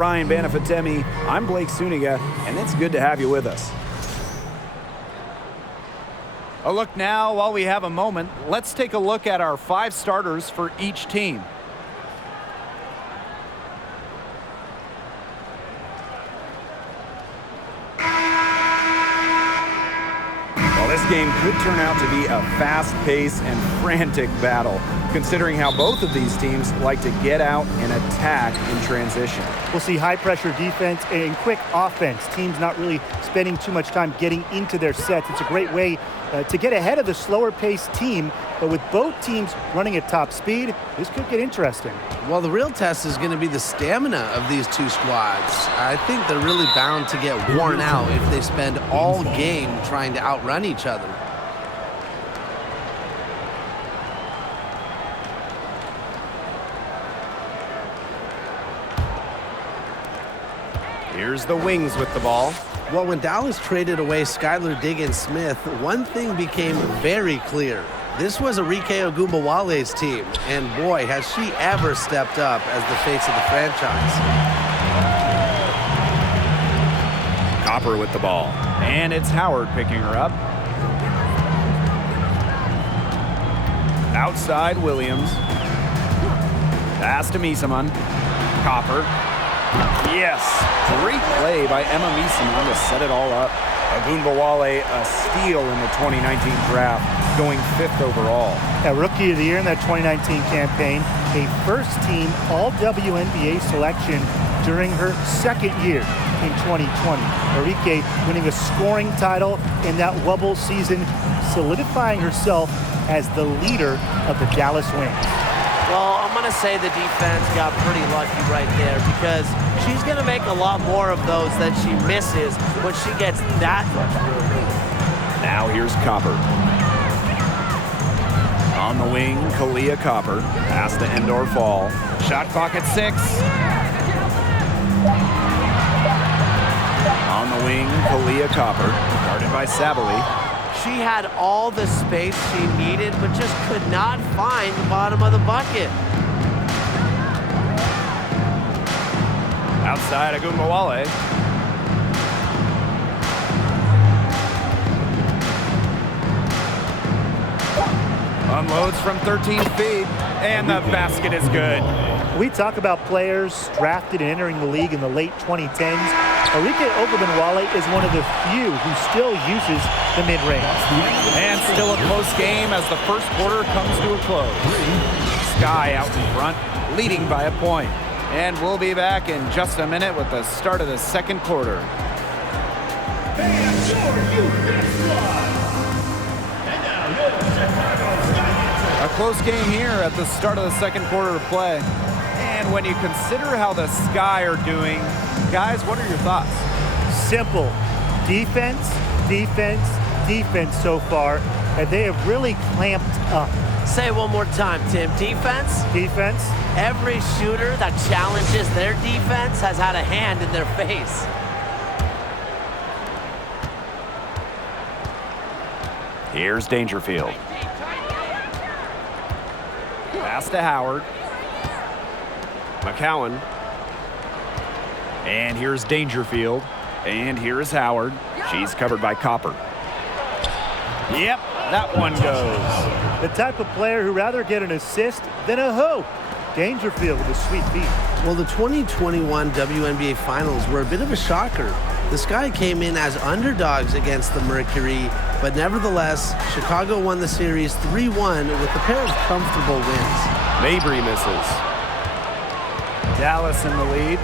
Ryan Banafitemi, I'm Blake Suniga, and it's good to have you with us. A look now, while we have a moment, let's take a look at our 5 starters for each team. Well, this game could turn out to be a fast-paced and frantic battle, considering how both of these teams like to get out and attack in transition. We'll see high-pressure defense and quick offense. Teams not really spending too much time getting into their sets. It's a great way to get ahead of the slower-paced team, but with both teams running at top speed, this could get interesting. Well, the real test is going to be the stamina of these two squads. I think they're really bound to get worn out if they spend all game trying to outrun each other. Here's the Wings with the ball. Well, when Dallas traded away Skylar Diggins-Smith, one thing became very clear. This was Arike Ogunbowale's team, and boy, has she ever stepped up as the face of the franchise. Copper with the ball, and it's Howard picking her up. Outside Williams. Pass to Misaman. Copper. Yes, great play by Emma Misaman to set it all up. Ogunbowale, a steal in the 2019 draft, going 5th overall. A Rookie of the Year in that 2019 campaign, a first-team All-WNBA selection during her second year in 2020. Arike winning a scoring title in that Wubble season, solidifying herself as the leader of the Dallas Wings. Well, I'm going to say the defense got pretty lucky right there because she's going to make a lot more of those than she misses when she gets that much room. Now here's Copper. On the wing, Kalia Copper. Pass to Endor Fall. Shot clock at 6. On the wing, Kalia Copper. Guarded by Sabali. She had all the space she needed, but just could not find the bottom of the bucket. Outside Ogunbowale. Unloads from 13 feet, and the basket is good. We talk about players drafted and entering the league in the late 2010s. Arike Ogunbowale is one of the few who still uses the mid-range. And still a close game as the first quarter comes to a close. Sky out in front, leading by a point. And we'll be back in just a minute with the start of the second quarter. A close game here at the start of the second quarter of play. And when you consider how the Sky are doing, guys, what are your thoughts? Simple. Defense, defense, defense so far, and they have really clamped up. Say it one more time, Tim. Defense? Defense. Every shooter that challenges their defense has had a hand in their face. Here's Dangerfield. Pass to Howard. McCowan. And here's Dangerfield. And here's Howard. She's covered by Copper. Yep, that one goes. The type of player who rather get an assist than a hoop. Dangerfield with a sweet beat. Well, the 2021 WNBA Finals were a bit of a shocker. The Sky came in as underdogs against the Mercury, but nevertheless, Chicago won the series 3-1 with a pair of comfortable wins. Mabry misses. Dallas in the lead.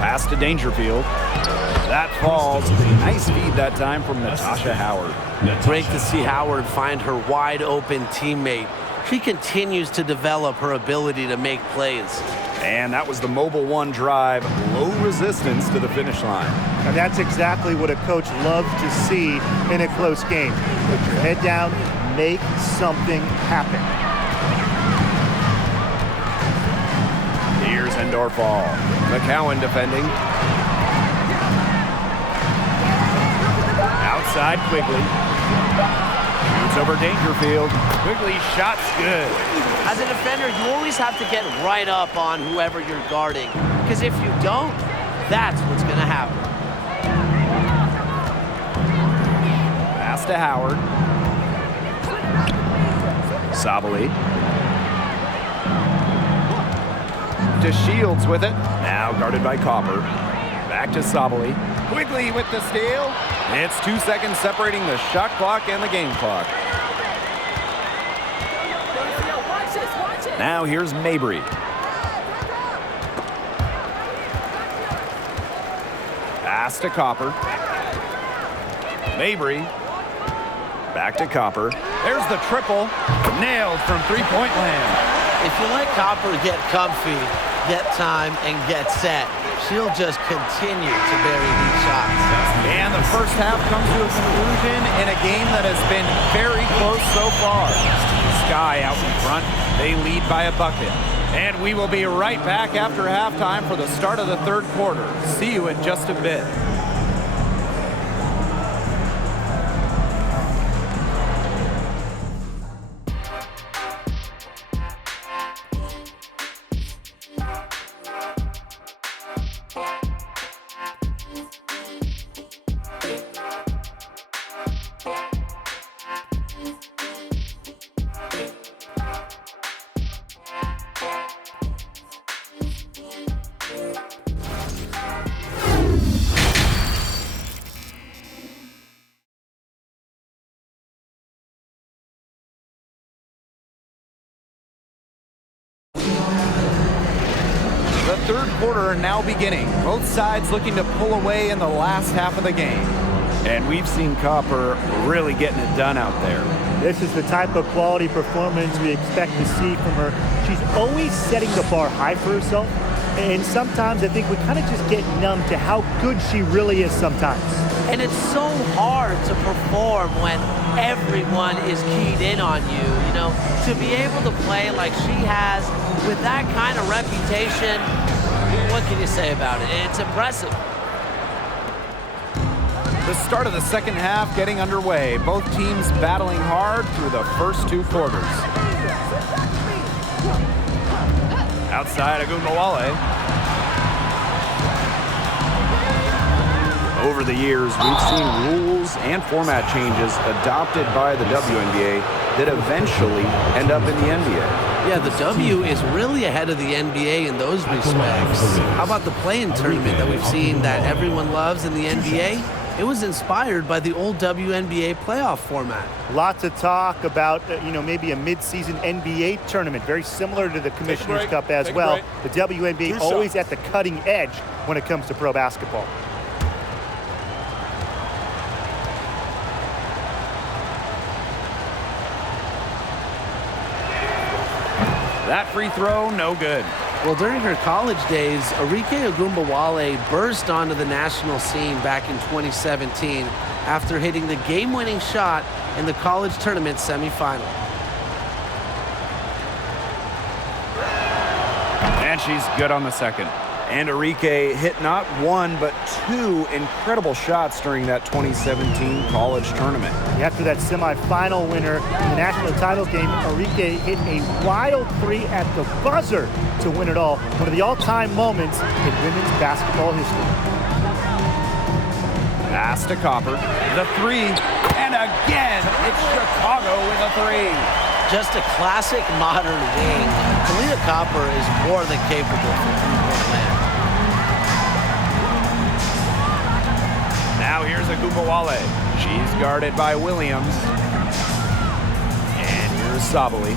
Pass to Dangerfield. That falls. Nice feed that time from Natasha Howard. Great to see Howard find her wide open teammate. She continues to develop her ability to make plays. And that was the Mobile One drive. Low resistance to the finish line. And that's exactly what a coach loves to see in a close game. Put your head down, make something happen. Here's Endor Fall. McCowan defending. Outside Quigley. Shoots Goes over Dangerfield. Quigley shot's good. As a defender, you always have to get right up on whoever you're guarding, because if you don't, that's what's going to happen. Pass to Howard. Sabali. To Shields with it. Now guarded by Copper. Back to Sabali. Quigley with the steal. It's 2 seconds separating the shot clock and the game clock. Now here's Mabry. Pass to Copper. Mabry. Back to Copper. There's the triple. Nailed from three-point land. If you let Copper get comfy, get time, and get set, she'll just continue to bury these shots. And the first half comes to a conclusion in a game that has been very close so far. Sky out in front. They lead by a bucket. And we will be right back after halftime for the start of the third quarter. See you in just a bit. The third quarter now beginning. Both sides looking to pull away in the last half of the game. And we've seen Copper really getting it done out there. This is the type of quality performance we expect to see from her. She's always setting the bar high for herself. And sometimes I think we kind of just get numb to how good she really is sometimes. And it's so hard to perform when everyone is keyed in on you. You know, to be able to play like she has with that kind of reputation, what can you say about it? It's impressive. The start of the second half getting underway. Both teams battling hard through the first two quarters. Outside, Wnba. Over the years, we've seen rules and format changes adopted by the WNBA that eventually end up in the NBA. Yeah, the W is really ahead of the NBA in those respects. How about the play-in tournament that we've seen that everyone loves in the NBA? It was inspired by the old WNBA playoff format. Lots of talk about, maybe a mid-season NBA tournament, very similar to the Commissioner's Cup as well. The WNBA always at the cutting edge when it comes to pro basketball. That free throw, no good. Well, during her college days, Wnba burst onto the national scene back in 2017 after hitting the game-winning shot in the college tournament semifinal. And she's good on the second. And Enrique hit not one, but two incredible shots during that 2017 college tournament. After that semifinal winner in the national title game, Enrique hit a wild three at the buzzer to win it all. One of the all-time moments in women's basketball history. Pass to Copper, the three, and again, it's Chicago with a three. Just a classic modern wing. Kalina Copper is more than capable of three-point land. Now here's Wnba. She's guarded by Williams. And here's Sabali.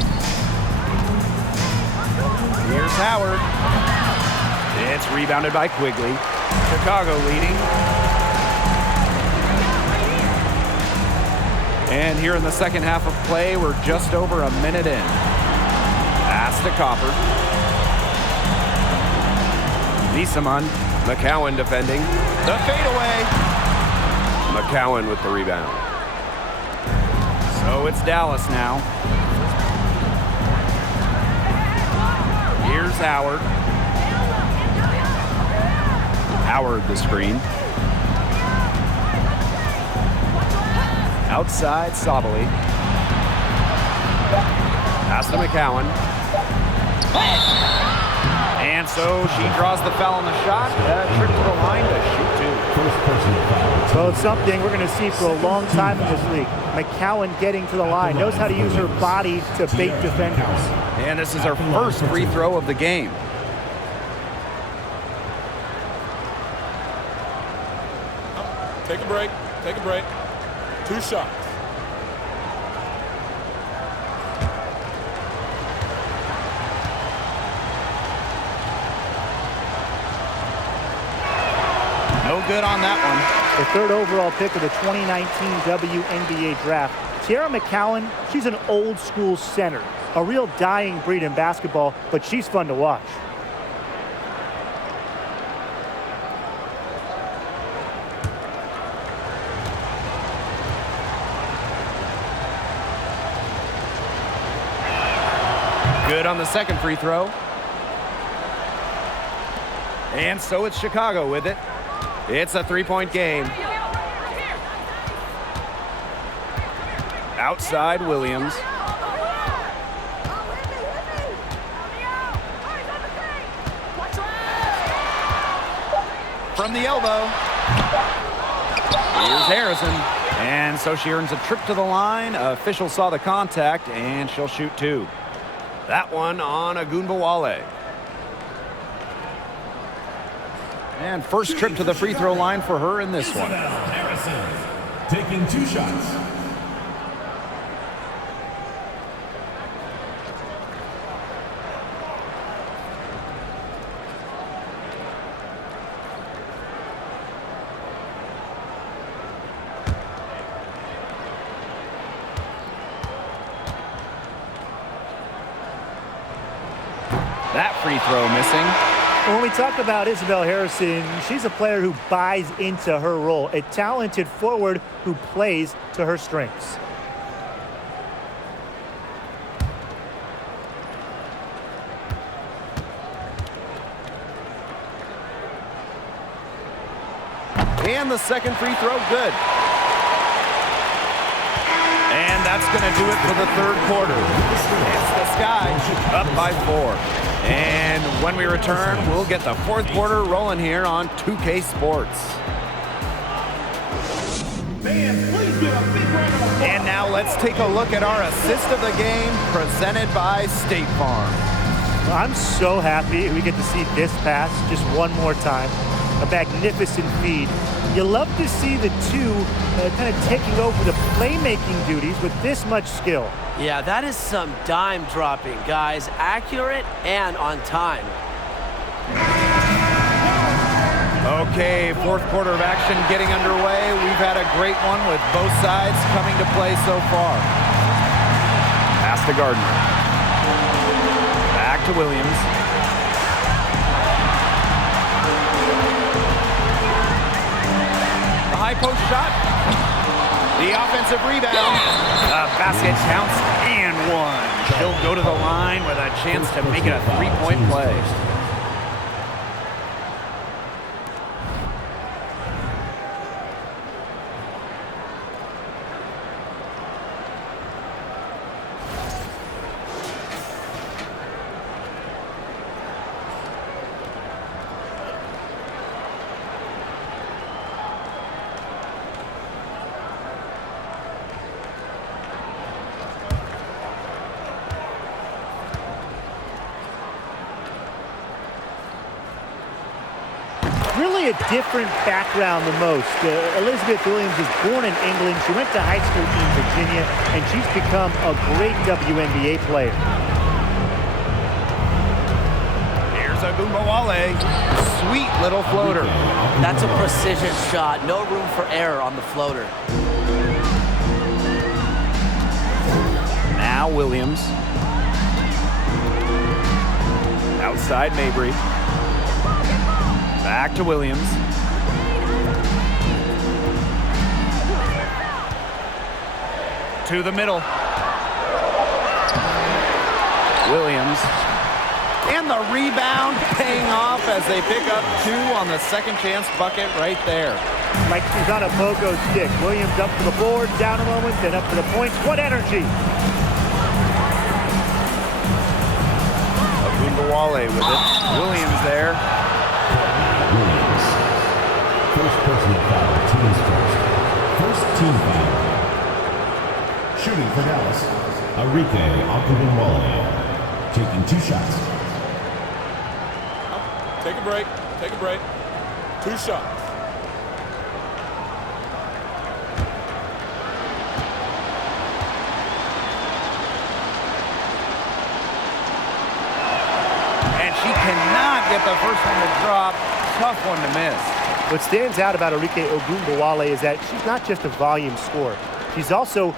Here's Howard. It's rebounded by Quigley. Chicago leading. And here in the second half of play, we're just over a minute in. Pass to Copper. Nisaman. McCowan defending. The fadeaway. McCowan with the rebound. So it's Dallas now. Here's Howard. Howard the screen. Outside, Sabali. Pass to McCowan. And so she draws the foul on the shot. Trip to the line to shoot two. Well, it's something we're going to see for a long time in this league. McCowan getting to the line, knows how to use her body to bait defenders. And this is her first free throw of the game. Take a break. Take a break. 2 shots. No good on that one. The third overall pick of the 2019 WNBA draft. Tiara McCowan, she's an old school center. A real dying breed in basketball, but she's fun to watch. Good on the second free throw. And so it's Chicago with it. It's a 3-point game. Outside Williams. From the elbow. Here's Harrison. And so she earns a trip to the line. Official saw the contact, and she'll shoot 2. That one on Wnba. And first trip to the free throw line for her in this one. Harrison taking 2 shots. That free throw missing. When we talk about Isabel Harrison, she's a player who buys into her role, a talented forward who plays to her strengths. And the second free throw, good. And that's going to do it for the third quarter. It's the Sky up by 4. And when we return, we'll get the fourth quarter rolling here on 2K Sports. And now let's take a look at our assist of the game presented by State Farm. Well, I'm so happy we get to see this pass just one more time. A magnificent feed. You love to see the two kind of taking over the playmaking duties with this much skill. Yeah, that is some dime dropping, guys. Accurate and on time. Okay, fourth quarter of action getting underway. We've had a great one with both sides coming to play so far. Pass to Gardner. Back to Williams. The high post shot. The offensive rebound. The basket counts and one. She'll go to the line with a chance to make it a 3-point play. Really a different background than most. Elizabeth Williams is born in England. She went to high school in Virginia, and she's become a great WNBA player. Here's Wnba. Sweet little floater. That's a precision shot. No room for error on the floater. Now Williams. Outside Mabry. Back to Williams. To the middle. Williams. And the rebound paying off as they pick up 2 on the second chance bucket right there. Like she's on a pogo stick. Williams up to the board, down a moment, then up to the points. What energy! Wnba with it. Williams there. Williams. First personal foul, team's first. First team foul. Shooting for Dallas, Wnba, taking 2 shots. Take a break. Take a break. 2 shots. And she cannot get the first one to drop. Tough one to miss. What stands out about Arike Ogunbowale is that she's not just a volume scorer. She's also,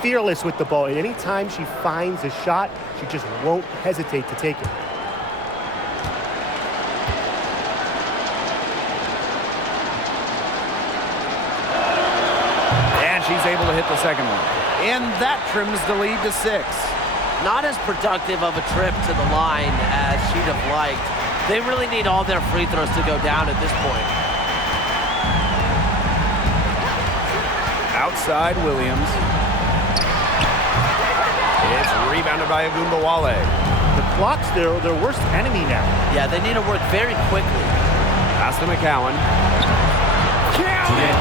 fearless with the ball. And anytime she finds a shot, she just won't hesitate to take it. And she's able to hit the second one. And that trims the lead to 6. Not as productive of a trip to the line as she'd have liked. They really need all their free throws to go down at this point. Outside Williams. It's rebounded by Ogunbowale. The clock's their worst enemy now. Yeah, they need to work very quickly. Pass to McCowan. Counted!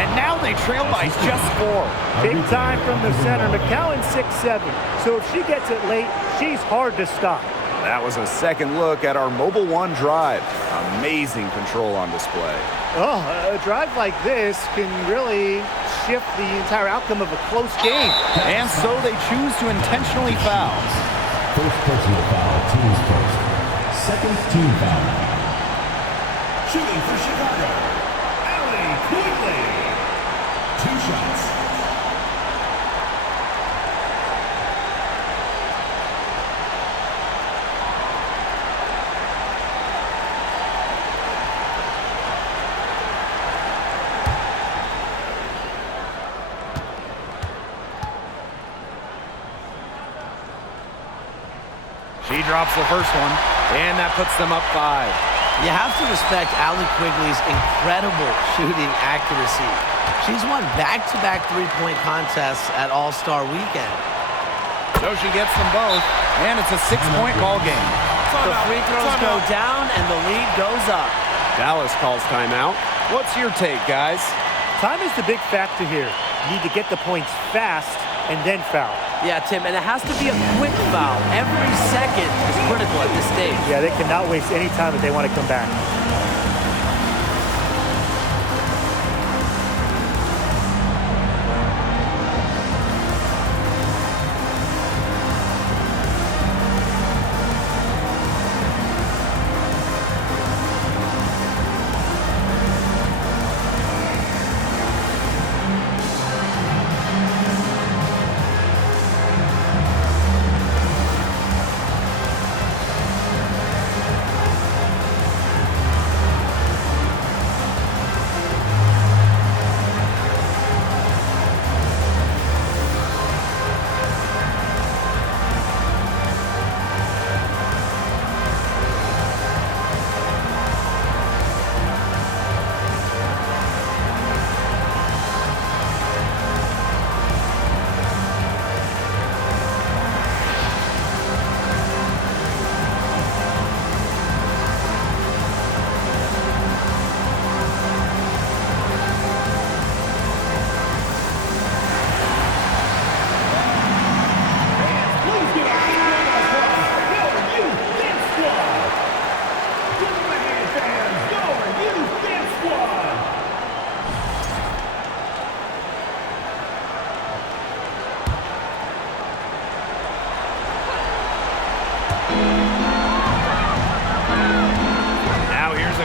And now they trail by just 4. Big time from the center. McCowan 6'7". So if she gets it late, she's hard to stop. That was a second look at our Mobile One drive. Amazing control on display. Oh, a drive like this can really shift the entire outcome of a close game. And so they choose to intentionally foul. First personal foul, team's first. Second team foul. Shooting for Chicago, Quickly. 2 shots. She drops the first one, and that puts them up 5. You have to respect Allie Quigley's incredible shooting accuracy. She's won back-to-back three-point contests at All-Star Weekend. So she gets them both, and it's a 6-point ball game. The free throws go down, and the lead goes up. Dallas calls timeout. What's your take, guys? Time is the big factor here. You need to get the points fast and then foul. Yeah, Tim, and it has to be a quick foul. Every second is critical at this stage. Yeah, they cannot waste any time if they want to come back.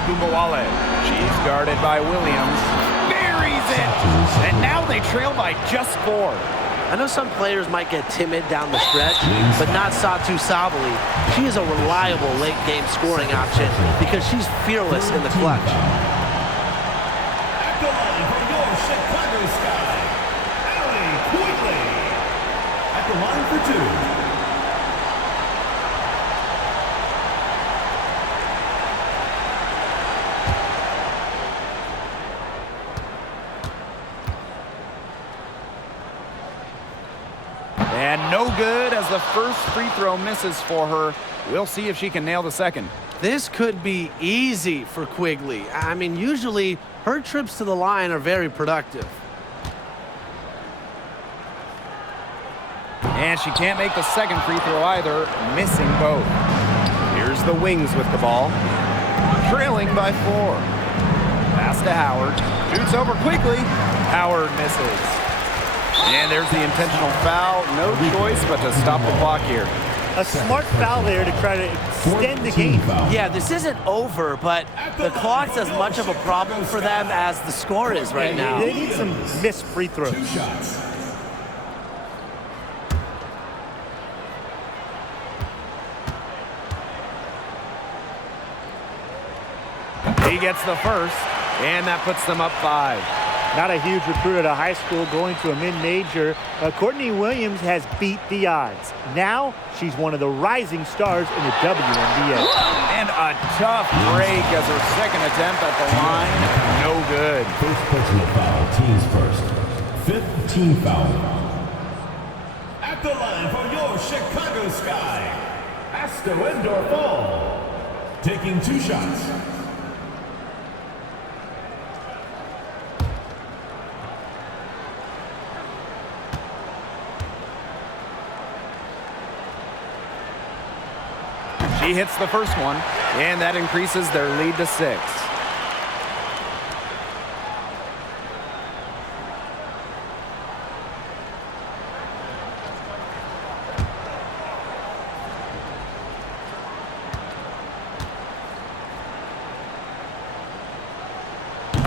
Wnba. She's guarded by Williams. Buries it! And now they trail by just 4. I know some players might get timid down the stretch, but not Satu Sabali. She is a reliable late-game scoring option because she's fearless in the clutch. At the line for your Chicago Sky, Allie Quigley. At the line for 2. And No good as the first free throw misses for her. We'll see if she can nail the second. This could be easy for Quigley. I mean, usually her trips to the line are very productive. And she can't make the second free throw either, missing both. Here's the Wings with the ball. Trailing by 4. Pass to Howard. Shoots over quickly. Howard misses. And there's the intentional foul. No choice but to stop the clock here. A smart foul there to try to extend the game. Yeah, this isn't over, but the clock's as much of a problem for them as the score is right now. They need some missed free throws. 2 shots. He gets the first, and that puts them up 5. Not a huge recruit at a high school going to a mid-major. Courtney Williams has beat the odds. Now she's one of the rising stars in the WNBA. And a tough break as her second attempt at the line. No good. First personal foul, team's first. 5th team foul. At the line for your Chicago Sky, Asta Wendorf, taking 2 shots. She hits the first one, and that increases their lead to 6.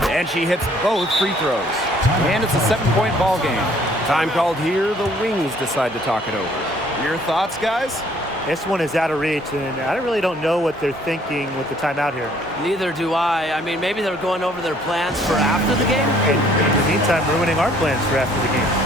And she hits both free throws. And it's a 7-point ball game. Time called here. The Wings decide to talk it over. Your thoughts, guys? This one is out of reach, and I really don't know what they're thinking with the timeout here. Neither do I. I mean, maybe they're going over their plans for after the game. And in the meantime, ruining our plans for after the game.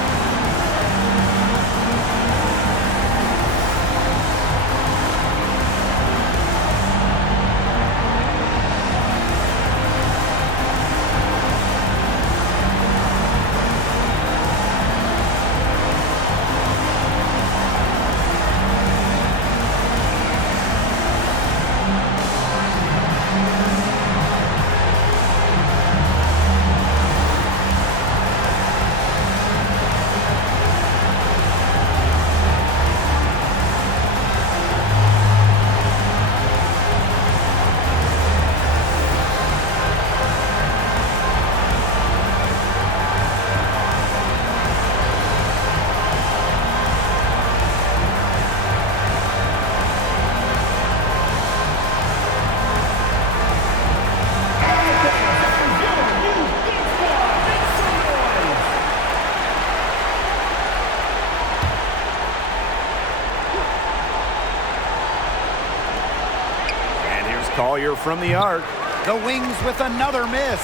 Collier from the arc. The Wings with another miss.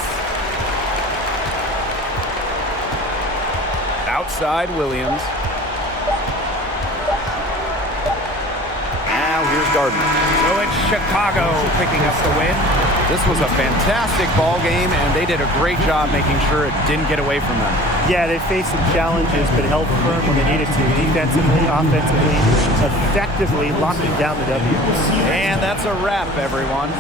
Outside Williams. Now here's Gardner. So it's Chicago picking up the win. This was a fantastic ball game, and they did a great job making sure it didn't get away from them. Yeah, they faced some challenges, but held firm when they needed to. Defensively, offensively, effectively locking down the W. And that's a wrap, everyone.